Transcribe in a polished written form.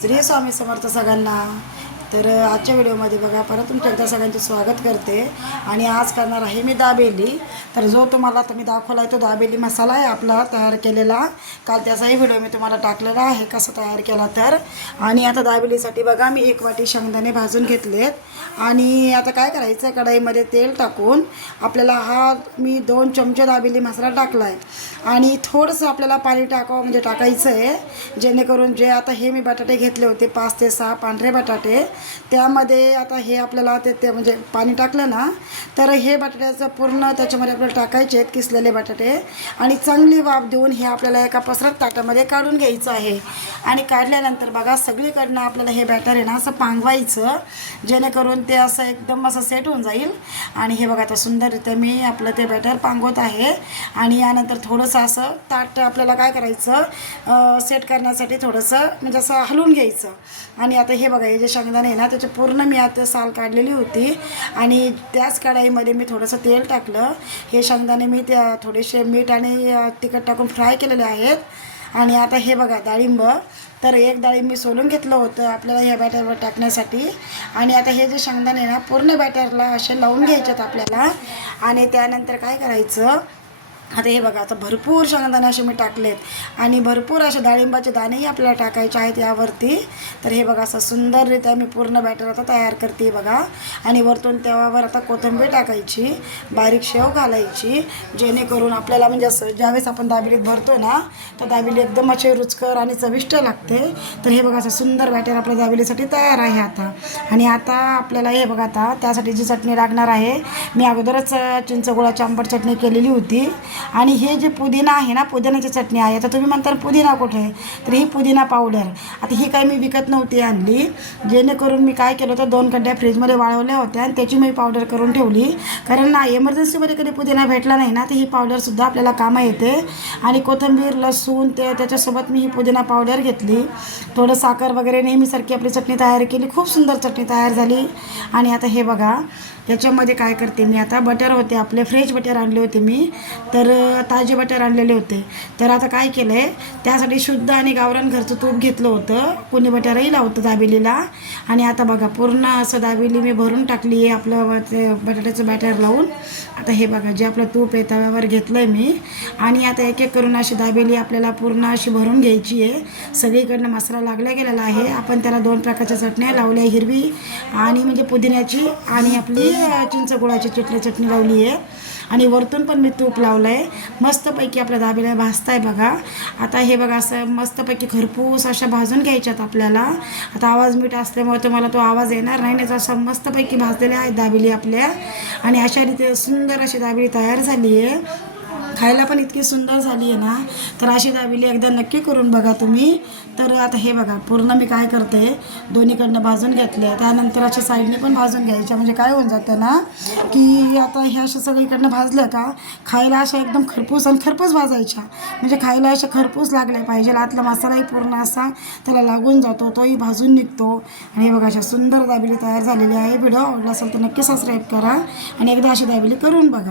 श्री स्वामी समर्थ सगळ्यांना। तर आजच्या व्हिडिओमध्ये बघा परत तुमच्या एकदा सगळ्यांचे स्वागत करते आणि आज करणार आहे मी दाबेली। तर जो तुम्हाला मी दाखवला आहे तो दाबेली मसाला आहे आपला तयार केलेला। काल त्याचाही व्हिडिओ मी तुम्हाला टाकलेला आहे कसं तयार केला तर। आणि आता दाबेलीसाठी बघा मी 1 वाटी शेंगदाणे भाजून घेतलेत आणि आता काय करायचं, कढईमध्ये तेल टाकून आपल्याला हा मी 2 चमचे दाबेली मसाला टाकला आहे आणि थोडंसं आपल्याला पाणी टाकावं म्हणजे टाकायचं आहे, जेणेकरून जे आता हे मी बटाटे घेतले होते 5 ते 6 पांढरे बटाटे, त्यामध्ये आता हे आपल्याला ते म्हणजे पाणी टाकलं ना तर हे बटाट्याचं पूर्ण त्याच्यामध्ये आपल्याला टाकायचे आहेत किसलेले बटाटे आणि चांगली वाफ देऊन हे आपल्याला एका पसरट ताटामध्ये काढून घ्यायचं आहे। आणि काढल्यानंतर बघा सगळीकडनं आपल्याला हे बॅटर आहे ना असं पांगवायचं, जेणेकरून ते असं एकदम असं सेट होऊन जाईल। आणि हे बघा आता सुंदररित्या मी आपलं ते बॅटर पांगवत आहे आणि यानंतर थोडंसं असं ताट आपल्याला काय करायचं सेट करण्यासाठी थोडंसं म्हणजे असं हलवून घ्यायचं। आणि आता हे बघा हे जे शेंगदाणे आहे ना त्याचे पूर्ण मी आता साल काढलेली होती आणि त्याच कढईमध्ये मी थोडंसं तेल टाकलं। हे शेंगदाणे मी त्या थोडेसे मीठ आणि तिखट टाकून फ्राय केलेले आहेत। आणि आता हे बघा डाळिंब, तर एक डाळिंब मी सोलून घेतलं होतं आपल्याला ह्या बॅटरवर टाकण्यासाठी। आणि आता हे जे शेंगदाणे ना पूर्ण बॅटरला असे लावून घ्यायचेत आपल्याला। आणि त्यानंतर काय करायचं, आता हे बघा आता भरपूर शेंगदाणे असे मी टाकलेत आणि भरपूर असे डाळिंबाचे दाणेही आपल्याला टाकायचे आहेत यावरती। तर हे बघा असं सुंदररित्या मी पूर्ण बॅटर आता तयार करते बघा। आणि वरतून तव्यावर आता कोथिंबीर टाकायची, बारीक शेव घालायची, जेणेकरून आपल्याला म्हणजे असं ज्यावेळेस आपण दाबेलीत भरतो ना तर दाबेली एकदम असे रुचकर आणि चविष्ट लागते। तर हे बघा असं सुंदर बॅटर आपल्या दाबेलीसाठी तयार आहे आता। आणि आता आपल्याला हे बघा आता त्यासाठी जी चटणी लागणार आहे, मी अगोदरच चिंचगुळाची आंबट चटणी केलेली होती। आणि हे जे पुदिना आहे ना, पुदिन्याची चटणी आहे। आता तुम्ही म्हणता पुदिना कुठे आहे, तर ही पुदिना पावडर आता ही काही मी विकत नव्हती आणली, जेणेकरून मी काय केलं होतं 2 कड्या फ्रीजमध्ये वाळवल्या होत्या आणि त्याची मी पावडर करून ठेवली। कारण ना एमर्जन्सीमध्ये कधी पुदिना भेटला नाही ना तर ही पावडरसुद्धा आपल्याला कामं येते। आणि कोथिंबीर लसूण त्याच्यासोबत मी ही पुदिना पावडर घेतली, थोडं साखर वगैरे नेहमीसारखी आपली चटणी तयार केली, खूप सुंदर चटणी तयार झाली। आणि आता हे बघा याच्यामध्ये काय करते मी, आता बटर होते आपले फ्रेश बटर आणले होते मी, तर ताजे बटर आणलेले होते। तर आता काय केलं आहे त्यासाठी शुद्ध आणि गावरान घरचं तूप घेतलं होतं, कोणी बटरही लावतं दाबेलीला। आणि आता बघा पूर्ण असं दाबेली मी भरून टाकली आहे आपलं ते बटाट्याचं बॅटर लावून। आता हे बघा जे आपलं तूप आहे तव्यावर घेतलं आहे मी आणि आता एक एक करून अशी दाबेली आपल्याला पूर्ण अशी भरून घ्यायची आहे। सगळीकडनं मसाला लागला गेलेला आहे, आपण त्याला 2 प्रकारच्या चटण्या लावल्या, हिरवी आणि म्हणजे पुदिन्याची आणि आपली चिंचगुळाची चटणी लावली आहे। आणि वरतून पण मी तूप लावलं आहे, मस्तपैकी आपल्या दाबेल्या भाजता आहे बघा। आता हे बघा असं मस्तपैकी खरपूस अशा भाजून घ्यायच्यात आपल्याला। आता आवाज मीठ असल्यामुळे तुम्हाला तो आवाज येणार नाही, नाही असं मस्तपैकी भाजलेल्या आहेत दाबेली आपल्या। आणि अशा रीती सुंदर अशी दाबेली तयार झाली आहे, खायला पण इतकी सुंदर झाली आहे ना। तर अशी दाबेली एकदा नक्की करून बघा तुम्ही। तर आता हे बघा पूर्ण मी काय करते, दोन्हीकडनं भाजून घेतले, त्यानंतर अशा साईडने पण भाजून घ्यायच्या, म्हणजे काय होऊन जातं ना की आता ह्या अशा सगळीकडनं भाजलं का खायला अशा एकदम खरपूस आणि खरपूस भाजायच्या, म्हणजे खायला अशा खरपूस लागल्या पाहिजे, आतला मसालाही पूर्ण असा त्याला लागून जातो, तोही भाजून निघतो। आणि हे बघा अशा सुंदर दाबेली तयार झालेली आहे। व्हिडिओ आवडला असेल तर नक्की सबस्क्राईब करा आणि एकदा अशी दाबेली करून बघा।